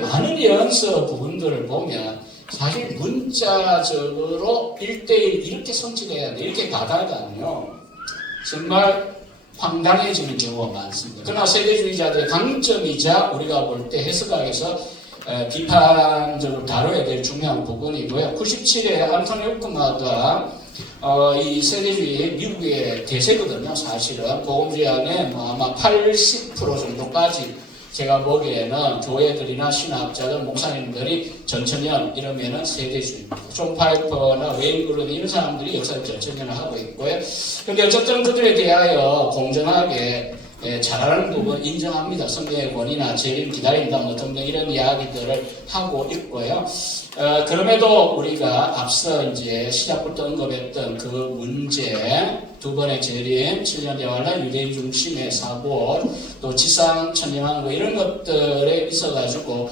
많은 예언서 부분들을 보면 사실 문자적으로 1대1 이렇게 성취돼야 돼, 이렇게 가다가는요 정말 황당해지는 경우가 많습니다. 그러나 세대주의자들의 강점이자 우리가 볼 때 해석학에서 비판적으로 다뤄야 될 중요한 부분이고요. 97에 안토니 후크마가 이 세대주의 미국의 대세거든요. 사실은 보험주의 안에 아마 80% 정도까지 제가 보기에는 교회들이나 신학자들, 목사님들이 전천년 이러면은 세대주의입니다. 존 파이퍼나 웨인 그룬 이런 사람들이 역사적 전천년을 하고 있고요. 근데 어쨌든 그들에 대하여 공정하게 잘하는 부분 인정합니다. 성경의 권위나 재림 기다린다 뭐 등등 이런 이야기들을 하고 있고요. 그럼에도 우리가 앞서 이제 시작부터 언급했던 그 문제, 두 번의 재림, 7년 대환란, 유대인 중심의 사고, 또 지상 천년왕국 이런 것들에 있어가지고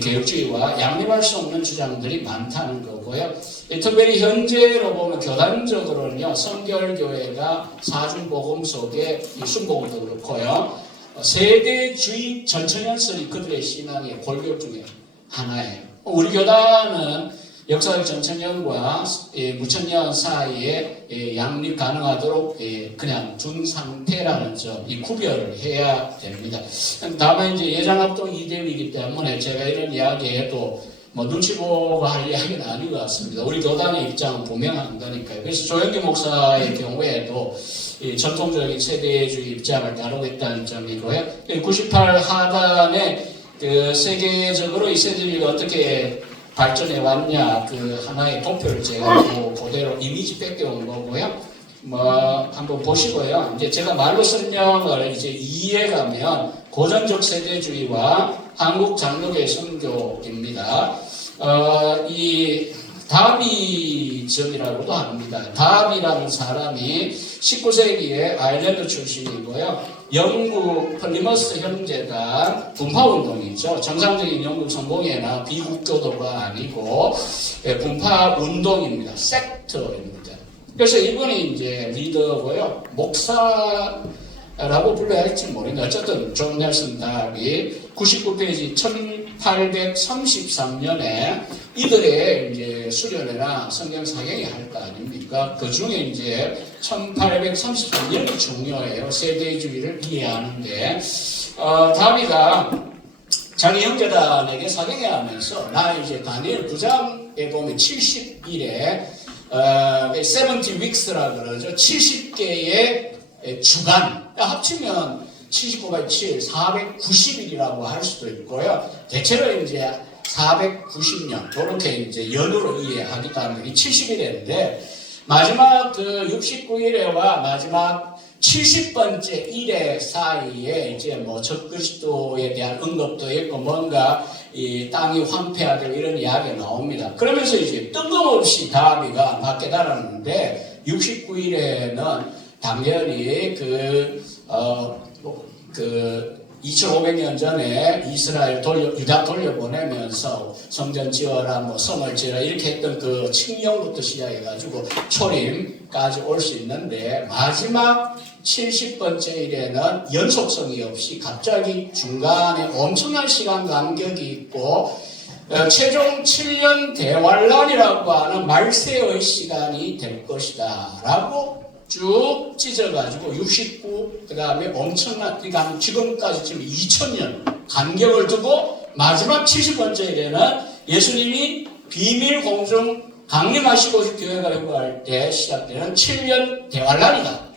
개혁주의와 양립할 수 없는 주장들이 많다는 거고요. 특별히 현재로 보면 교단적으로는요, 성결교회가 사중복음 속에 순복음도 그렇고요, 세대주의 전천연설이 그들의 신앙의 골격 중에 하나예요. 우리 교단은 역사적 전천년과 무천년 사이에 양립 가능하도록 그냥 둔 상태라는 점, 이 구별을 해야 됩니다. 다만 이제 예장합동 이대위이기 때문에 제가 이런 이야기해도 뭐 눈치 보고 할 이야기는 아닌 것 같습니다. 우리 교단의 입장은 분명한 거니까요. 그래서 조영기 목사의 경우에도 전통적인 세대주의 입장을 다루고 있다는 점이고요. 98 하단에 그 세계적으로 이 세대주의가 어떻게 발전해 왔냐, 그 하나의 도표를 제가 그대로 이미지 뺏겨온 거고요. 뭐 한번 보시고요. 이제 제가 말로 설명을 이제 이해가면 고전적 세대주의와 한국 장로교의 선교입니다. 이 다비점이라고도 합니다. 다비라는 사람이 19세기에 아일랜드 출신이고요. 영국 플리머스 형제단 분파운동이죠. 정상적인 영국 성공회나 비국교도가 아니고 분파운동입니다. 섹터입니다. 그래서 이분이 이제 리더고요. 목사라고 불러야 할지 모르겠는데 어쨌든 존 넬슨 다비 99페이지 1833년에 이들의 이제 수련회나 성경 사경이 할 거 아닙니까? 그 중에 이제 1833년이 중요해요. 세대주의를 이해하는데, 다비가 자기 형제단에게 사경회 하면서, 나 이제 다니엘 9장에 보면 70일에, 70 weeks라 그러죠. 70개의 주간. 합치면 79 by 7, 490일이라고 할 수도 있고요. 대체로 이제 490년, 그렇게 이제 연으로 이해하기도 합니다. 이 70일인데, 마지막 그 69일에와 마지막 70번째 일회 사이에 이제 뭐 적그리스도에 대한 언급도 있고 뭔가 이 땅이 황폐하되고 이런 이야기가 나옵니다. 그러면서 이제 뜬금없이 다비가 막 깨달았는데 69일에는 당연히 2500년 전에 이스라엘 유다 돌려보내면서 성전 지어라, 뭐 성을 지어라 이렇게 했던 그 칙령부터 시작해가지고 초림까지 올 수 있는데 마지막 70번째 일에는 연속성이 없이 갑자기 중간에 엄청난 시간 간격이 있고 최종 7년 대환란이라고 하는 말세의 시간이 될 것이다 라고 쭉 찢어가지고 69, 그 다음에 엄청난, 그러니까 지금까지 지금 2000년 간격을 두고 마지막 70번째 일에는 예수님이 비밀 공중 강림하시고 교회가 회복할 때 시작되는 7년 대환란이다.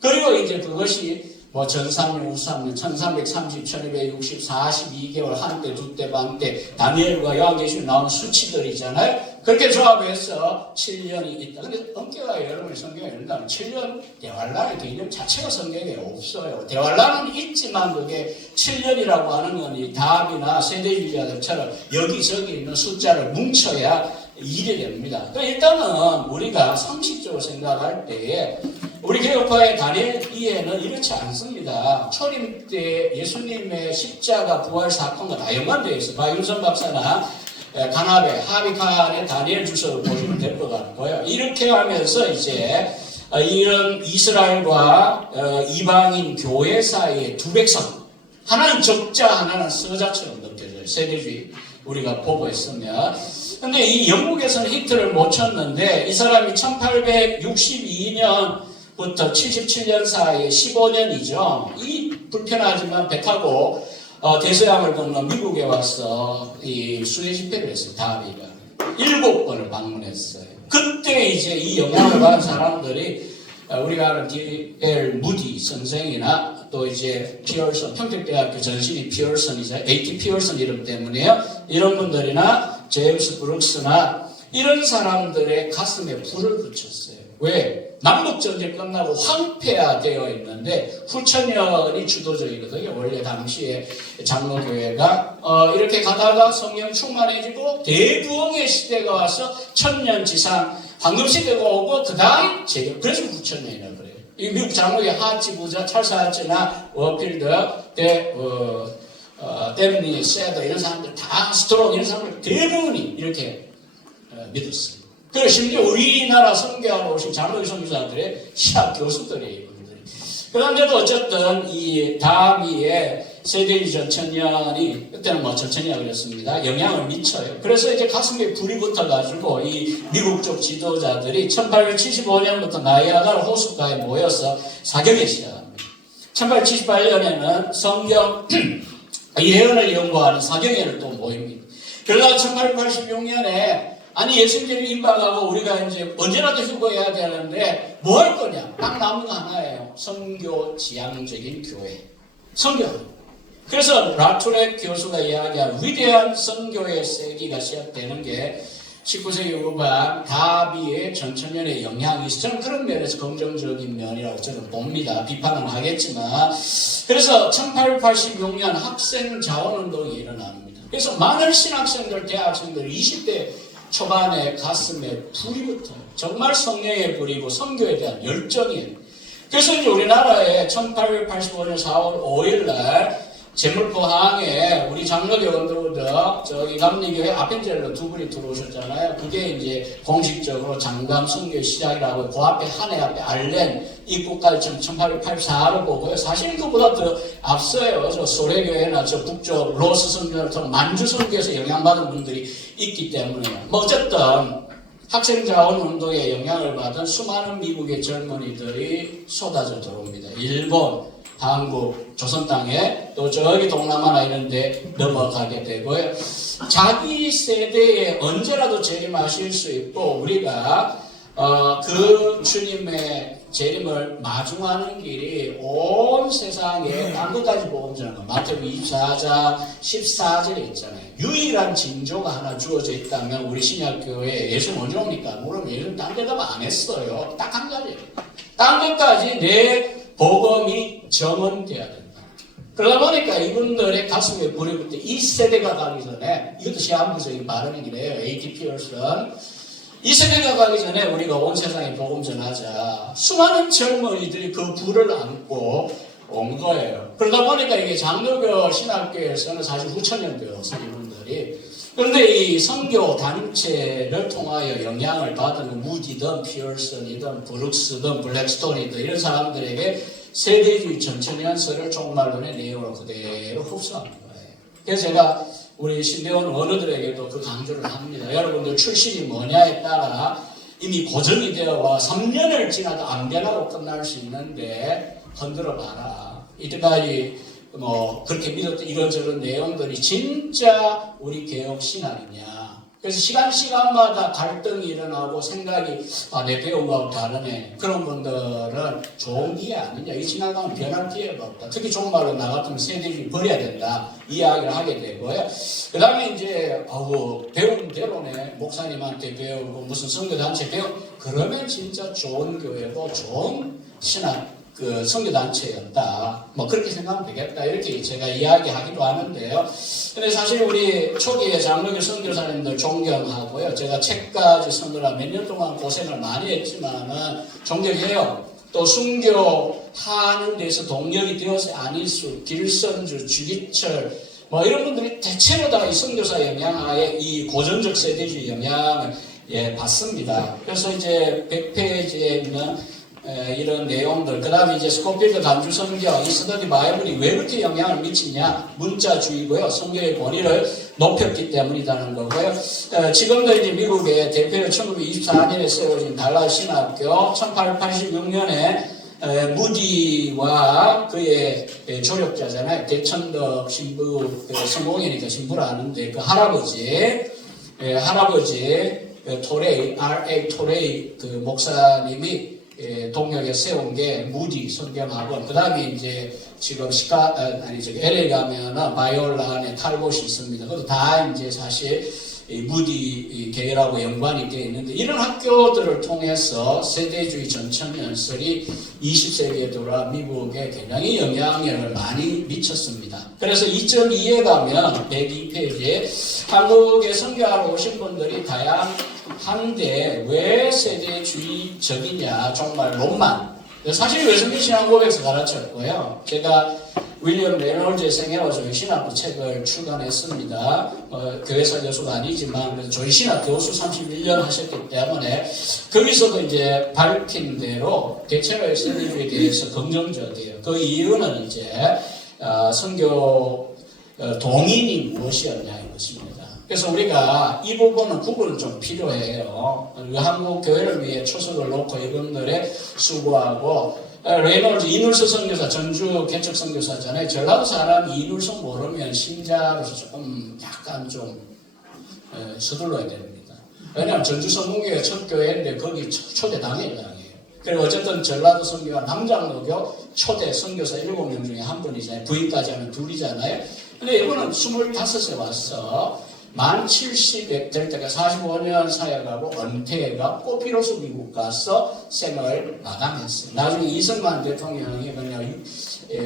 그리고 이제 그것이 뭐 전삼년, 우삼년, 1330, 1260, 42개월, 한때, 두때, 반때, 다니엘과 요한계시록 나온 수치들이잖아요. 그렇게 조합해서 7년이 있다. 근데 엄격하게 여러분이 성경에 읽는다면 7년 대환란의 개념 자체가 성경에 없어요. 대환란은 있지만 그게 7년이라고 하는 건 이 다비나 세대주의자들처럼 여기저기 있는 숫자를 뭉쳐야 일이 됩니다. 일단은 우리가 상식적으로 생각할 때에 우리 개혁파의 다니엘 이해는 이렇지 않습니다. 초림 때 예수님의 십자가 부활 사건과 다 연관되어 있어요. 박윤선 박사나 가나베, 하비칸의 다니엘 주석을 보시면 될 것 같고요. 이렇게 하면서 이제 이런 이스라엘과 이방인 교회 사이의 두 백성, 하나는 적자, 하나는 서자처럼 느껴져요. 세대주의. 우리가 보고 있으면. 근데 이 영국에서는 히트를 못 쳤는데 이 사람이 1862년부터 77년 사이에 15년이죠. 이 불편하지만 배 타고 대서양을 건너 미국에 와서 이 수해 집회를 했어요. 다비가 7번을 방문했어요. 그때 이제 이 영향을 받은 사람들이 우리가 아는 D.L. 무디 선생이나 또 이제 피어슨, 평택대학교 전신이 피어슨이죠. A.T. 피어슨 이름 때문에요. 이런 분들이나 제임스 브룩스나 이런 사람들의 가슴에 불을 붙였어요. 왜? 남북전쟁 끝나고 황폐화되어 있는데 후천년이 주도적이거든요. 원래 당시에 장로교회가 이렇게 가다가 성령 충만해지고 대부흥의 시대가 와서 천년지상 황금시대가 오고 그 다음 제격. 그래서 후천년이라고 그래요. 이 미국 장로교 하치 부자 찰스 하치나 워필드 댐니 세더 이런 사람들 다 스트롱 이런 사람들 대부분이 이렇게 믿었어요. 그리고 심지어 우리나라 선교하러 오신 장로교 선교사들의 시학 교수들이에요. 이분들이. 그런데도 어쨌든 이 다비의 세대주의 전천년이 그때는 뭐 전천년이라고 그랬습니다. 영향을 미쳐요. 그래서 이제 가슴에 불이 붙어가지고 이 미국 쪽 지도자들이 1875년부터 나이아가라 호숫가에 모여서 사경에 시작합니다. 1878년에는 성경 예언을 연구하는 사경회를 또 모입니다. 그러다가 1886년에 아니 예수님을 임박하고 우리가 이제 언제라도 휴거해야 되는데 뭐 할 거냐? 딱 남은 거 하나예요. 선교 지향적인 교회. 선교. 그래서 라투렉 교수가 이야기한 위대한 선교의 세기가 시작되는 게 19세기 후반 다비의 전천년의 영향이 있어. 저는 그런 면에서 긍정적인 면이라고 저는 봅니다. 비판은 하겠지만. 그래서 1886년 학생 자원운동이 일어납니다. 그래서 많은 신학생들, 대학생들 20대 초반에 가슴에 불이 붙어요. 정말 성령의 불이고 선교에 대한 열정이에요. 그래서 이제 우리나라에 1885년 4월 5일 날 제물포항에 우리 장로교 원로들 저기 감리교회 아펜젤로 두 분이 들어오셨잖아요. 그게 이제 공식적으로 장감 선교의 시작이라고 그 앞에 한 해 앞에 알렌 입국까지 1884로 보고요. 사실 그보다 더 앞서요. 저 소래교회나 저 북쪽 로스 선교를 통해 만주 선교에서 영향받은 분들이 있기 때문에 뭐 어쨌든 학생자원 운동에 영향을 받은 수많은 미국의 젊은이들이 쏟아져 들어옵니다. 일본, 한국, 조선 땅에 또 저기 동남아나 이런 데 넘어가게 되고요. 자기 세대에 언제라도 재림하실 수 있고 우리가 그 주님의 재림을 마중하는 길이 온 세상에 딴 것까지 복음 전하는 거. 마태복음 24장 14절에 있잖아요. 유일한 징조가 하나 주어져 있다면 우리 신약교회에 예수 먼저 옵니까? 물으면 예수는 딴 대답 안 했어요. 딱 한 가지예요. 딴 것까지 내 복음이 정언돼야 된다. 그러다 보니까 이분들의 가슴에 불이 붙어 이 세대가 가기 전에 이것도 시한부적인 발언이긴 해요. A.T. 피어슨 이 세대가 가기 전에 우리가 온 세상에 복음 전하자. 수많은 젊은이들이 그 불을 안고 온 거예요. 그러다 보니까 이게 장로교 신학교에서는 사실 후천년도였어요. 이분들이. 그런데 이 선교 단체를 통하여 영향을 받은 무디든 피어슨이든 브룩스든 블랙스톤이든 이런 사람들에게 세대주의 전천년설을 종말론의 내용으로 그대로 흡수하는 거예요. 그래서 제가 우리 신대원 어른들에게도 그 강조를 합니다. 여러분들 출신이 뭐냐에 따라 이미 고정이 되어와 3년을 지나도 안 변하고 끝날 수 있는데 흔들어 봐라. 이때까지 뭐 그렇게 믿었던 이런저런 내용들이 진짜 우리 개혁 신학이냐. 그래서 시간마다 갈등이 일어나고 생각이 내 배운 거하고 다르네. 그런 분들은 좋은 기회 아니냐. 이 지나가면 변할 기회가 없다. 특히 종말로 나 같으면 세대주의 버려야 된다. 이야기를 하게 되고요. 그 다음에 이제 배운 대로네. 목사님한테 배우고 무슨 선교단체 배우고 그러면 진짜 좋은 교회고 좋은 신학 그 선교단체였다. 뭐 그렇게 생각하면 되겠다. 이렇게 제가 이야기하기도 하는데요. 근데 사실 우리 초기에 장로교 선교사님들 존경하고요. 제가 책까지 쓰느라 몇 년 동안 고생을 많이 했지만은 존경해요. 또 순교하는 데서 동력이 되어서 안일수, 길선주, 주기철 뭐 이런 분들이 대체로 다 이 선교사 영향하에 이 고전적 세대주의 영향을 받습니다. 그래서 이제 100페이지에 있는 이런 내용들, 그 다음에 이제 스코필드 간주 성경, 이 스터디 바이블이 왜 그렇게 영향을 미치냐? 문자주의고요. 성경의 권위를 높였기 때문이라는 거고요. 지금도 이제 미국의 대표로 1924년에 세워진 달라스 신학교, 1886년에 무디와 그의 조력자잖아요. 대천덕 신부, 성공이니까 신부를 아는데 그 할아버지 토레이, R.A. 토레이 그 목사님이 동역에 세운 게 무디 성경학원. 그 다음에 이제 지금 LA 가면은 바이올라 안에 탈봇이 있습니다. 그것도 다 이제 사실 이 무디 계열하고 연관이 되어 있는데, 이런 학교들을 통해서 세대주의 전천 연설이 20세기에 돌아 미국에 굉장히 영향력을 많이 미쳤습니다. 그래서 2.2에 가면 102페이지에 한국에 선교하러 오신 분들이 다양한데 왜 세대주의적이냐, 정말 롬만. 사실 외성기 신앙고백에서 가르쳤고요. 제가 윌리엄 레놀즈의 생애와 신학부 책을 출간했습니다. 교회사 교수가 아니지만 그래서 저희 신학 교수 31년 하셨기 때문에 거기서도 이제 밝힌 대로 대체로 세대주의에 대해서 긍정적이에요. 그 이유는 이제 선교 동인이 무엇이었냐 이것입니다. 그래서 우리가 이 부분은 구분은 좀 필요해요. 한국 교회를 위해 초석을 놓고 이분들의 수고하고, 레이놀즈 이눌서 선교사, 전주 개척 선교사잖아요. 전라도 사람이 이눌서 모르면 신자로서 조금 약간 좀 서둘러야 됩니다. 왜냐하면 전주 성공교회 첫 교회인데 거기 초대 당회장이에요. 그리고 어쨌든 전라도 선교가 남장로교 초대 선교사 7명 중에 한 분이잖아요. 부인까지 하면 둘이잖아요. 근데 이분은 25에 왔어. 만 70될 때가 45년 사역하고 은퇴해갖고 비로소 미국 가서 생을 마감했어요. 나중에 이승만 대통령이 그냥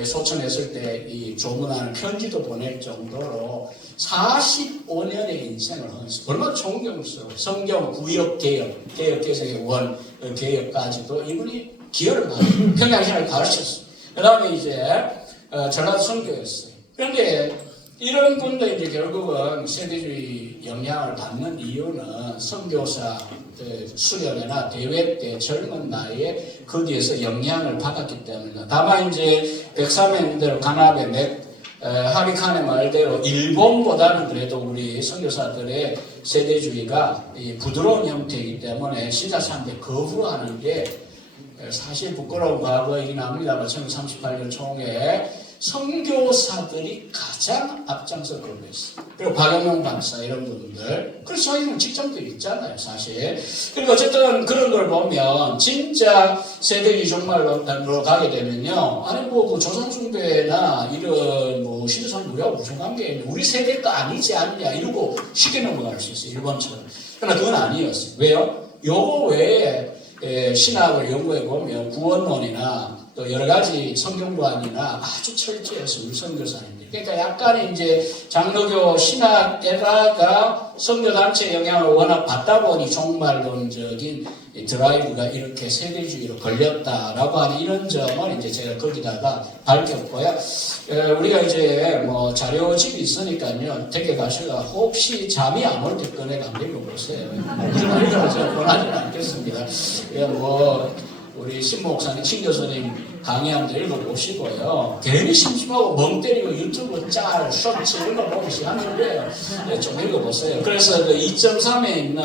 소천했을 때 이 조문하는 편지도 보낼 정도로 45년의 인생을 헌했어요. 얼마나 존경스러워요. 성경 구역 개혁, 개혁개혁의 원 개혁까지도 이분이 기여를 많이 평양신을 가르쳤어요. 그 다음에 이제 전라도 선교였어요. 그런데 이런 분도 이제 결국은 세대주의 영향을 받는 이유는 선교사 수련회나 대회 때 젊은 나이에 거기에서 영향을 받았기 때문이다. 다만 이제 103년대로 가나베 하비칸의 말대로 일본보다는 그래도 우리 선교사들의 세대주의가 이 부드러운 형태이기 때문에 신자사한테 거부하는 게 사실 부끄러운 과거이긴 합니다만 1938년 총회 선교사들이 가장 앞장서 거부했어요. 그리고 박영용 박사 이런 분들, 그래서 저희는 직장도 있잖아요 사실. 그리고 어쨌든 그런 걸 보면 진짜 세대주의 종말로 가게 되면요, 아니 뭐 조선숭배나 이런 뭐 신도산 우리하고 무슨 관계에 우리 세대가 아니지 않냐 이러고 쉽게 넘어갈 수 있어요, 일본처럼. 그러나 그건 아니었어요. 왜요? 요거 외에 신학을 연구해 보면 구원론이나 또 여러 가지 성경관이나 아주 철저해서 우리 선교사님들. 그러니까 약간 이제 장로교 신학에다가 선교단체 영향을 워낙 받다 보니 종말론적인 드라이브가 이렇게 세대주의로 걸렸다라고 하는 이런 점을 이제 제가 거기다가 밝혔고요. 우리가 이제 뭐 자료집이 있으니까요. 댁에 가셔가 혹시 잠이 안 올 때 꺼내가 한번 읽어보세요. 무슨 읽어도 제가 권하지는 않겠습니다. 뭐 우리 신목사님, 신교수님 강의하면서 읽어보시고요. 괜히 심심하고 멍 때리고 유튜브 짤, 쇼츠 이런 거 보기 시작하는데요. 좀 읽어보세요. 그래서 그 2.3에 있는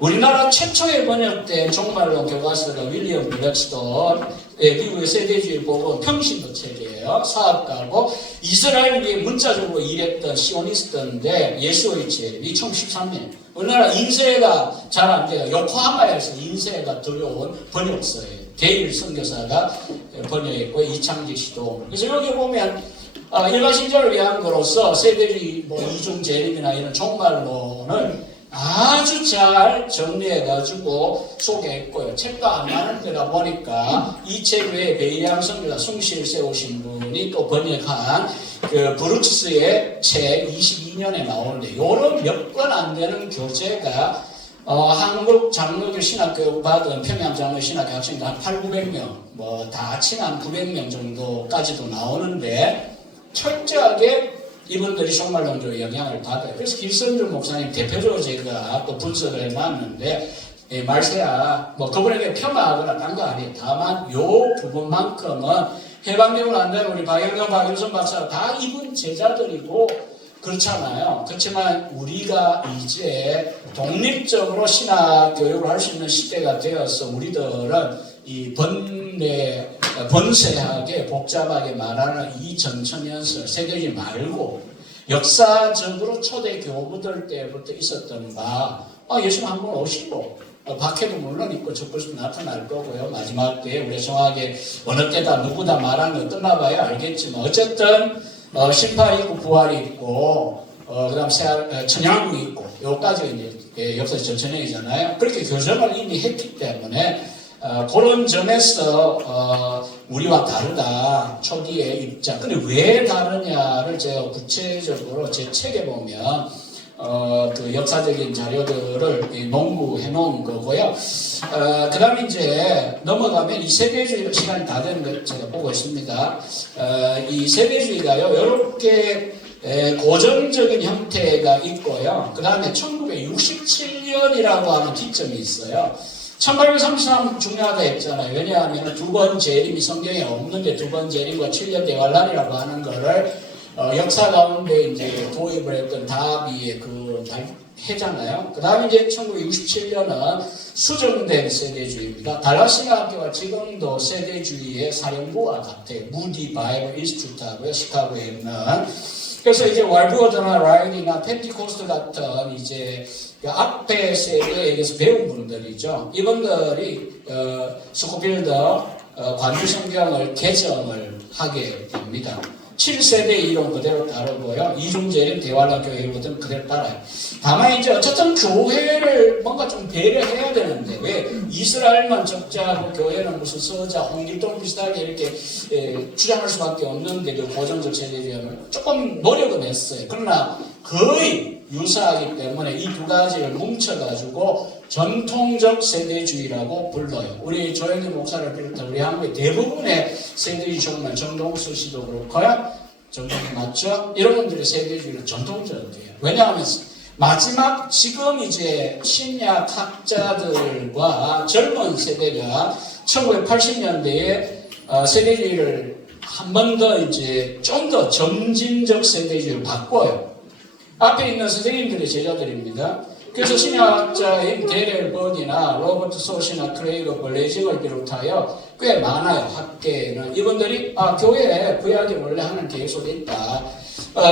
우리나라 최초의 번역된 종말론 교과서가 윌리엄 블랙스톤, 미국의 세대주의 보고 평신도 책이에요. 사업가고 이스라엘을 위해 문자적으로 일했던 시오니스트인데 예수의 2013년 우리나라 인쇄가 잘 안 돼요. 요코하마에서 인쇄가 들어온 번역서예요. 게일 선교사가 번역했고 이창직 씨도. 그래서 여기 보면 일반 신자를 위한 거로서 세대주의 뭐 이중 재림이나 이런 종말론을 아주 잘 정리해가지고 소개했고요. 책도 안 나는 데다 보니까 이 책 외에 베이양 선교사 숭실 세우신 분이 또 번역한 그 브룩스의 책 22년에 나오는데 요런 몇 권 안 되는 교재가 한국 장로교 신학교육 받은 평양 장로 신학교 학생들 한 800~900명 뭐 다 친한 900명 정도까지도 나오는데 철저하게 이분들이 종말론적으로 영향을 받아요. 그래서 길선주 목사님 대표적으로 제가 또 분석을 해놨는데 말세야, 뭐 그분에게 폄하하거나 딴 거 아니에요. 다만 요 부분만큼은 해방되고 난 다음에 우리 박영경, 박일선 박사 다 이분 제자들이고 그렇잖아요. 그렇지만 우리가 이제 독립적으로 신학 교육을 할 수 있는 시대가 되어서 우리들은 이 번세하게 복잡하게 말하는 이 전천연설 세대지 말고 역사적으로 초대 교부들 때부터 있었던 예수님 한번 오시고 박해도 물론 있고 적그리스도 나타날 거고요. 마지막 때에 우리 정확하게 어느 때다 누구다 말하는 거 끝나봐야 알겠지만 어쨌든 심판이 있고 부활이 있고 그 다음 천양국이 있고 요까지 이제 역사적 전천연이잖아요. 그렇게 교정을 이미 했기 때문에 그런 점에서 우리와 다르다 초기의 입장. 근데 왜 다르냐를 제가 구체적으로 제 책에 보면 그 역사적인 자료들을 농구해 놓은 거고요. 그 다음에 이제 넘어가면 이 세대주의 시간이 다 되는 걸 제가 보고 있습니다. 이 세대주의가요, 이렇게 고정적인 형태가 있고요. 그 다음에 1967년이라고 하는 기점이 있어요. 1833 중요하다 했잖아요. 왜냐하면 두 번 재림이 성경에 없는데 두 번 재림과 7년 대환란이라고 하는 거를 역사 가운데 이제 도입을 했던 다비의 그 해잖아요. 그 다음에 이제 1967년은 수정된 세대주의입니다. 달라스신학교가 지금도 세대주의의 사령부와 같아요. 무디 바이블 인스티튜트하고요. 시카고에 있는. 그래서 이제 왈브어드나 라이디나 펜티코스트 같은 이제 그 앞에 세대에게서 배운 분들이죠. 이분들이 스코필드 관주 성경을 개정을 하게 됩니다. 7세대 이론 그대로 따르고요. 이중재림 대환란 교회 이론은 그대로 따라요. 다만 이제 어쨌든 교회를 뭔가 좀 배려해야 되는데 왜 이스라엘만 적자고 교회는 무슨 서자, 홍길동 비슷하게 이렇게 주장할 수밖에 없는데 그 고정적 세대주의를 조금 노력은 했어요. 그러나 거의 유사하기 때문에 이 두 가지를 뭉쳐가지고 전통적 세대주의라고 불러요. 우리 조영기 목사를 비롯한 우리 한국의 대부분의 세대주의 정말 정동수 씨도 그렇고요. 정동수 맞죠? 이런 분들의 세대주의는 전통적이에요. 왜냐하면 마지막 지금 이제 신약 학자들과 젊은 세대가 1980년대에 세대주의를 한 번 더 이제 좀 더 점진적 세대주의를 바꿔요. 앞에 있는 선생님들의 제자들입니다. 그래서 신약학자인 데렐 버니나 로버트 소시나 크레이거 블레징을 비롯하여 꽤 많아요. 학계에는 이분들이 교회에 구약이 원래 하는 계획속에 있다.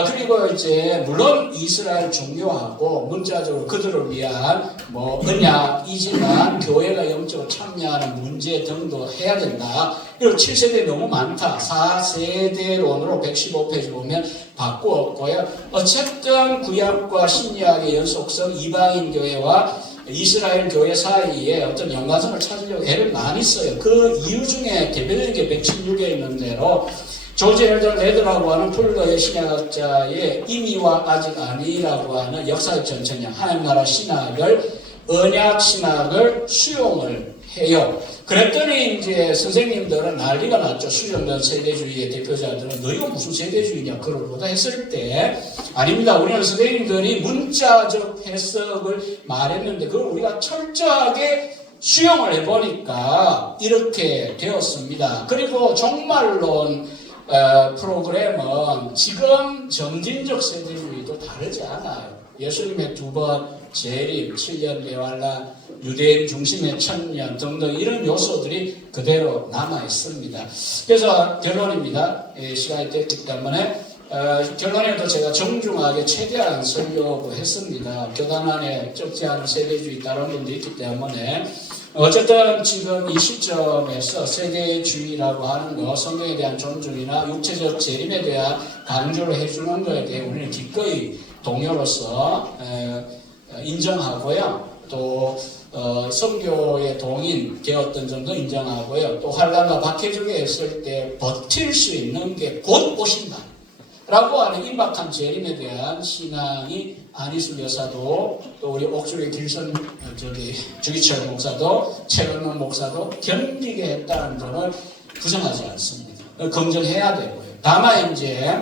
그리고 이제 물론 이스라엘 중요하고 문자적으로 그들을 위한 언약이지만 교회가 영적으로 참여하는 문제 등도 해야 된다. 그리고 7세대 너무 많다. 4세대론으로 115페이지 보면 바꾸었고요. 어쨌든 구약과 신약의 연속성 이방인 교회와 이스라엘 교회 사이에 어떤 연관성을 찾으려고 애를 많이 써요. 그 이유 중에 대표적인 게 116에 있는 대로 조지 엘던 레드라고 하는 풀러의 신약학자의 이미와 아직 아니라고 하는 역사적 전천량 하나님 나라 신학을 언약 신학을 수용을 해요. 그랬더니 이제 선생님들은 난리가 났죠. 수정된 세대주의의 대표자들은 너희가 무슨 세대주의냐 그러고다 했을 때 아닙니다. 우리는 선생님들이 문자적 해석을 말했는데 그걸 우리가 철저하게 수용을 해보니까 이렇게 되었습니다. 그리고 종말론 프로그램은 지금 점진적 세대주의도 다르지 않아요. 예수님의 두 번 재림, 7년 대환란, 유대인 중심의 천년 등등 이런 요소들이 그대로 남아 있습니다. 그래서 결론입니다. 시간이 됐기 때문에 결론에도 제가 정중하게 최대한 설교를 했습니다. 교단 안에 적지 않은 세대주의 다른 분도 있기 때문에 어쨌든 지금 이 시점에서 세대주의라고 하는 거 성경에 대한 존중이나 육체적 재림에 대한 강조를 해주는 것에 대해 우리는 기꺼이 동료로서 인정하고요. 또 선교의 동인 되었던 점도 인정하고요. 또 환란과 박해 중에 있을 때 버틸 수 있는 게 곧 오신다 라고 하는 임박한 재림에 대한 신앙이 안희숙 여사도 또 우리 옥주의 길선 주기철 목사도 최건원 목사도 견디게 했다는 점을 부정하지 않습니다. 긍정해야 되고요. 다만 이제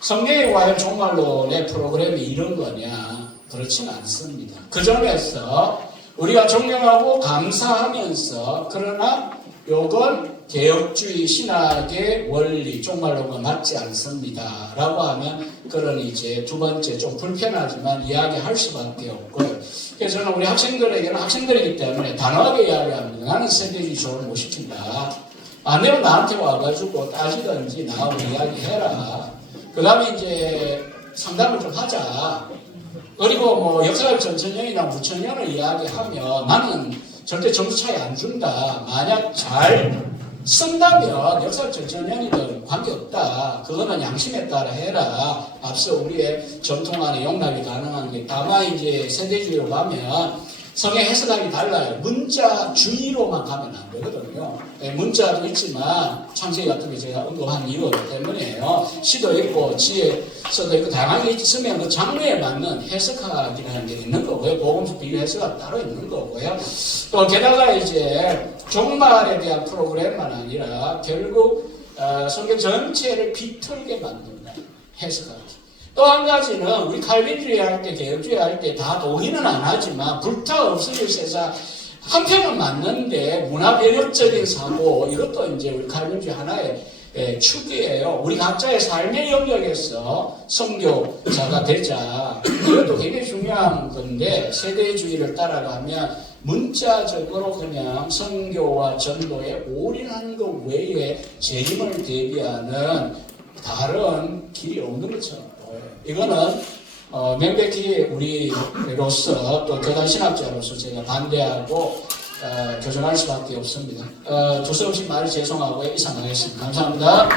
성경에 과연 종말론의 프로그램이 이런 거냐 그렇지는 않습니다. 그 점에서 우리가 존경하고 감사하면서 그러나 요건 개혁주의 신학의 원리, 종말론과 맞지 않습니다. 라고 하면 그런 이제 두 번째 좀 불편하지만 이야기할 수밖에 없고요. 그래서 저는 우리 학생들에게는 학생들이기 때문에 단호하게 이야기합니다. 나는 세대주의 조언을 못 시킨다. 안 되면 나한테 와가지고 따지든지 나하고 이야기해라. 그 다음에 이제 상담을 좀 하자. 그리고 뭐 역사적 전천년이나 무천년을 이야기하면 나는 절대 점수 차이 안 준다. 만약 잘 쓴다면 역사적 전천년이든 관계없다. 그거는 양심에 따라 해라. 앞서 우리의 전통 안에 용납이 가능한 게 다만 이제 세대주의로 가면 성의 해석하기 달라요. 문자주의로만 가면 안 되거든요. 네, 문자도 있지만 창세기 같은 게 제가 언급한 이유 때문에요. 시도 있고 지혜서도 있고 다양하게 있으면 그 장르에 맞는 해석하기라는 게 있는 거고요. 복음서 비교 해석가 따로 있는 거고요. 또 게다가 이제 종말에 대한 프로그램만 아니라 결국 성경 전체를 비틀게 만든다. 해석하기. 또 한 가지는 우리 칼빈주의 할 때, 개혁주의 할 때 다 동의는 안 하지만 불타 없어질 세상 한편은 맞는데 문화변혁적인 사고 이것도 이제 우리 칼빈주의 하나의 축이에요. 우리 각자의 삶의 영역에서 선교자가 되자. 이것도 굉장히 중요한 건데 세대주의를 따라가면 문자적으로 그냥 선교와 전도에 올인하는 것 외에 재림을 대비하는 다른 길이 없는 것처럼. 이거는 명백히 우리로서 또 교단 신학자로서 제가 반대하고 교정할 수밖에 없습니다. 두서없이 말이 죄송하고 이상하겠습니다. 감사합니다.